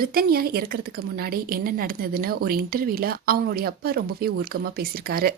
ரித்தன்யா இறக்கறதுக்கு முன்னாடி என்ன நடந்ததுன்னு ஒரு இன்டர்வியூல அவங்களுடைய அப்பா ரொம்பவே ஊர்க்கமா பேசியிருக்காரு.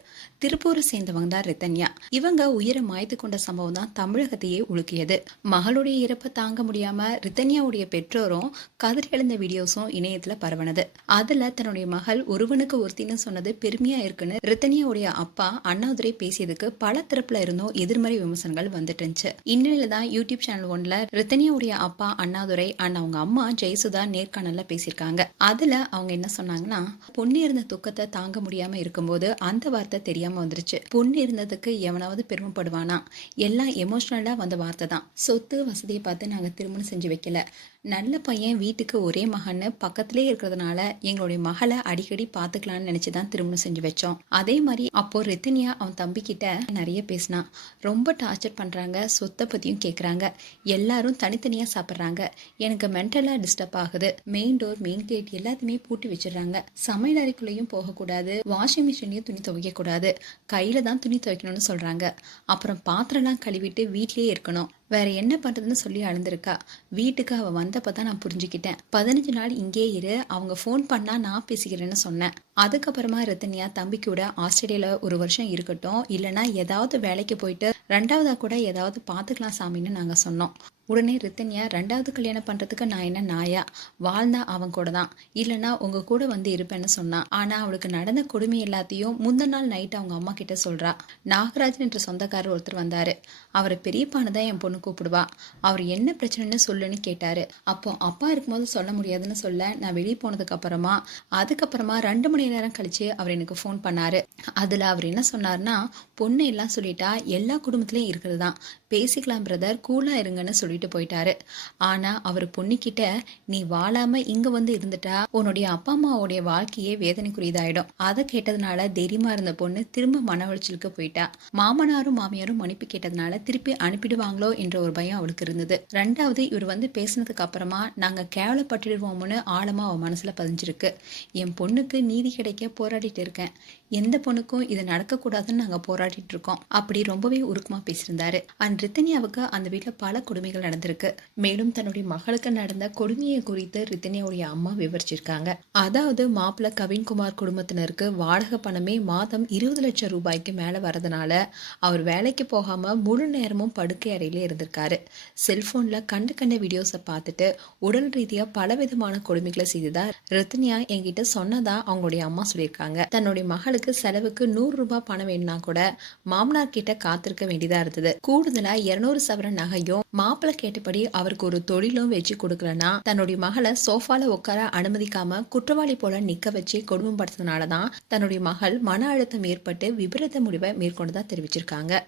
திருப்பூரை சேர்ந்தவங்க தான் ரித்தன்யா. இவங்க உயிரை மாய்த்து கொண்ட சம்பவம் தான் தமிழகத்தையே உலுக்கியது. மகளுடைய இறப்பை தாங்க முடியாம ரித்தன்யாவுடைய பெற்றோரும் கதறி எழுந்த வீடியோஸும் இணையத்துல பரவனது. அதுல தன்னுடைய மகள் ஒருவனுக்கு ஒருத்தின்னு சொன்னது பெருமையா இருக்குன்னு ரித்தன்யாவுடைய அப்பா அண்ணாதுரை பேசியதுக்கு பல தரப்புல இருந்தும் எதிர்மறை விமர்சனங்கள் வந்துட்டு இருந்துச்சு. இந்நிலையில தான் யூடியூப் சேனல் ஒன்ல ரித்தன்யாவுடைய அப்பா அண்ணாதுரை அவங்க அம்மா ஜெயசுதா நேர்காணல்ல பேசியிருக்காங்க. அதுல அவங்க என்ன சொன்னாங்கன்னா, பொண்ணு இருந்த துக்கத்தை தாங்க முடியாம இருக்கும்போது அந்த வார்த்தை தெரியாம வந்துருச்சு. பொண்ணு இருந்ததுக்கு எவனாவது பெருமைப்படுவானா? எல்லாம் எமோஷனலா வந்த வார்த்தை தான். சொத்து வசதியை பார்த்து நாங்க திருமணம் செஞ்சு வைக்கல. நல்ல பையன், வீட்டுக்கு ஒரே மகன்னு பக்கத்திலே இருக்கிறதுனால எங்களுடைய மகளை அடிக்கடி பாத்துக்கலாம்னு நினைச்சுதான் திருமணம் செஞ்சு வச்சோம். அதே மாதிரி அப்போ ரித்தன்யா அவன் தம்பி கிட்ட நிறைய பேசினான். ரொம்ப டார்ச்சர் பண்றாங்க, சொத்தை பத்தியும் கேக்குறாங்க, எல்லாரும் தனித்தனியா சாப்பிடுறாங்க, எனக்கு மென்டலா டிஸ்டர்ப் ஆகுது, மெயின் டோர் மெயின் கேட் எல்லாத்தையுமே பூட்டி வச்சிடறாங்க, சமையல் அறைக்குள்ளேயும் போகக்கூடாது, வாஷிங் மிஷின்லயும் துணி துவைக்க கூடாது, கையில தான் துணி துவைக்கணும்னு சொல்றாங்க, அப்புறம் பாத்திரம்லாம் கழுவிட்டு வீட்லயே இருக்கணும், வேற என்ன பண்றதுன்னு சொல்லி அழுந்திருக்கா. வீட்டுக்கு அவ வந்தப்பதான் நான் புரிஞ்சுக்கிட்டேன். 15 நாள் இங்கே இரு, அவங்க போன் பண்ணா நான் பேசிக்கிறேன்னு சொன்னேன். அதுக்கப்புறமா ரித்தன்யா தம்பி கூட ஆஸ்திரேலியால ஒரு வருஷம் இருக்கட்டும், இல்லைன்னா ஏதாவது வேலைக்கு போயிட்டு ரெண்டாவதா கூட ஏதாவது பாத்துக்கலாம் சாமின்னு நாங்க சொன்னோம். உடனே ரித்தன்யா, ரெண்டாவது கல்யாணம் பண்றதுக்கு நான் என்ன நாயா? வாழ்ந்தா அவன் கூட தான், இல்லைன்னா உங்க கூட வந்து இருப்பேன்னு சொன்னான். ஆனா அவளுக்கு நடந்த கொடுமை எல்லாத்தையும் முந்தின நாள் நைட் அவங்க அம்மா கிட்ட சொல்றா. நாகராஜன் என்ற சொந்தக்காரர் ஒருத்தர் வந்தாரு. அவரை பெரியப்பான்னு தான் என் பொண்ணு கூப்பிடுவா. அவர் என்ன பிரச்சனைன்னு சொல்லுன்னு கேட்டாரு. அப்போ அப்பா இருக்கும்போது சொல்ல முடியாதுன்னு சொல்ல நான் வெளியே போனதுக்கு அதுக்கப்புறமா 2 மணி நேரம் கழிச்சு அவர் எனக்கு போன் பண்ணாரு. அதுல அவர் என்ன சொன்னார்னா, பொண்ணு எல்லாம் சொல்லிட்டா, எல்லா குடும்பத்திலயும் இருக்கிறதுதான், பேசிக்கலாம் பிரதர், கூலா இருங்கன்னு சொல்லிட்டு போயிட்டாரு. ஆனா அவர் பொண்ணுகிட்ட, நீ வாழாம இங்க வந்து இருந்துட்டா உன்னுடைய அப்பா அம்மாவுடைய வாழ்க்கையே வேதனைக்குரியதாயிடும். அதை கேட்டதுனால தைரியமா இருந்த பொண்ணு திரும்ப மன உளைச்சலுக்கு போயிட்டா. மாமனாரும் மாமியாரும் மன்னிப்பு கேட்டதுனால திருப்பி அனுப்பிடுவாங்களோ என்ற ஒரு பயம் அவளுக்கு இருந்தது. ரெண்டாவது, இவர் வந்து பேசினதுக்கு அப்புறமா நாங்க கேவலப்பட்டுடுவோம்னு ஆழமா அவ மனசுல பதிஞ்சிருக்கு. என் பொண்ணுக்கு நீதி கிடைக்க போராடிட்டு இருக்கேன், எந்த பொண்ணுக்கும் இது நடக்க கூடாதுன்னு நாங்க போராடிட்டு இருக்கோம், அப்படி ரொம்பவே உருக்கமா பேசியிருந்தாரு. அண்ட் ரித்தன்யாவுக்கு அந்த வீட்டுல பல கொடுமைகள் நடந்திருக்கு. மேலும் தன்னுடைய மகளுக்கு நடந்த கொடுமையை குறித்து ரித்தன்யாவுடைய அம்மா விவரிச்சிருக்காங்க. அதாவது மாப்பிள்ள கவின்குமார் குடும்பத்தினருக்கு வாடகை பணமே மாதம் 20 லட்சம் ரூபாய்க்கு மேல வரதுனால அவர் வேலைக்கு போகாம முழு நேரமும் படுக்கை அறையிலே இருந்திருக்காரு. செல்போன்ல கண்ட வீடியோஸை பார்த்துட்டு உடல் ரீதியா பலவிதமான கொடுமைகளை செய்ததா ரித்தன்யா என்கிட்ட சொன்னதா அவங்களுடைய அம்மா சொல்லியிருக்காங்க. தன்னுடைய மகளுக்கு செலவுக்கு 100 ரூபாய் பணம் வேணும்னா கூட மாமனார் கிட்ட காத்திருக்க வேண்டியதா இருந்தது. கூடுதலா 200 சவரன் நகையும் மாப்பிள்ளை கேட்டபடி அவருக்கு ஒரு தொழிலும் வச்சு கொடுக்கலன்னா தன்னுடைய மகளை சோஃபால உட்கார அனுமதிக்காம குற்றவாளி போல நிக்க வச்சு கொடுமைப்படுத்தினாலதான் தன்னுடைய மகள் மன அழுத்தம் ஏற்பட்டு விபரீத முடிவை மேற்கொண்டதா தெரிவிச்சிருக்காங்க.